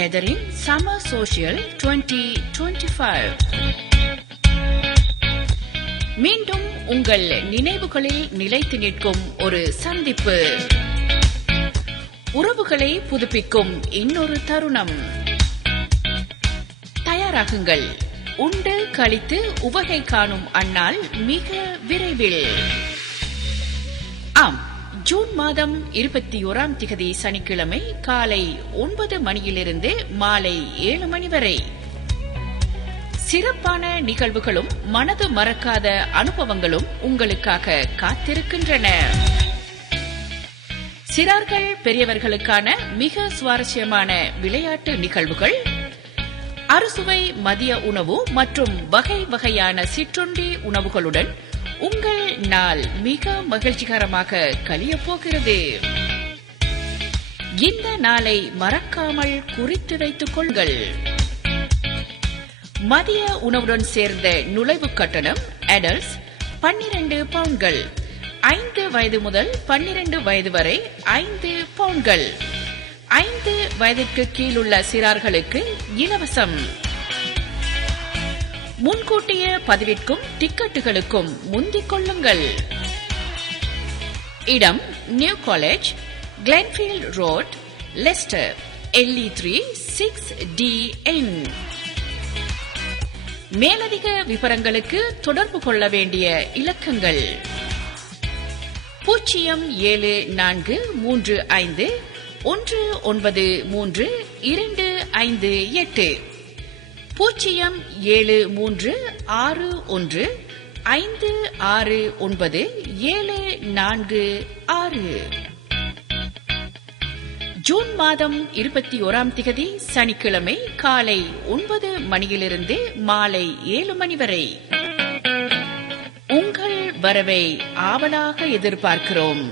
Gathering Summer Social 2025. மீண்டும் உங்கள் நினைவுகளில் நிலைத்து நிற்கும் ஒரு சந்திப்பு, உறவுகளை புதுப்பிக்கும் இன்னொரு தருணம். தயாராகுங்கள், உண்டு கழித்து உவகை காணும் அந்நாள் மிக விரைவில். ஆம், ஜூன் மாதம் 21ஆம் திகதி சனிக்கிழமை காலை 9 மணியிலிருந்து மாலை 7 மணி வரை சிறப்பான நிகழ்வுகளும் மனது மறக்காத அனுபவங்களும் உங்களுக்காக காத்திருக்கின்றன. சிறார்கள் பெரியவர்களுக்கான மிக சுவாரஸ்யமான விளையாட்டு நிகழ்வுகள், அறுசுவை மதிய உணவு மற்றும் வகை வகையான சிற்றுண்டி உணவுகளுடன் உங்கள் நாள் மிக மகிழ்ச்சிகரமாக கழியப் போகிறது. இந்த நாளை மறக்காமல் குறித்து வைத்துக் கொள்ளுங்கள். மதிய உணவுடன் சேர்ந்த நுழைவு கட்டணம் அடல்ட்ஸ் 12 பவுண்ட்கள், 5 வயது முதல் 12 வயது வரை 5 பவுண்ட்கள், 5 வயதிற்கு கீழுள்ள சிறார்களுக்கு இலவசம். முன்கூட்டிய பதிவிற்கும் டிக்கெட்டுகளுக்கும் முந்திக் கொள்ளுங்கள். இடம் new college, Glenfield road, Leicester, LE3 6DN. மேலதிக விவரங்களுக்கு தொடர்பு கொள்ள வேண்டிய இலக்கங்கள் 0735193258, 0763569746. ஜூன் மாதம் 21ஆம் திகதி சனிக்கிழமை காலை 9 மணியிலிருந்து மாலை 7 மணி வரை உங்கள் வரவை ஆவலாக எதிர்பார்க்கிறோம்.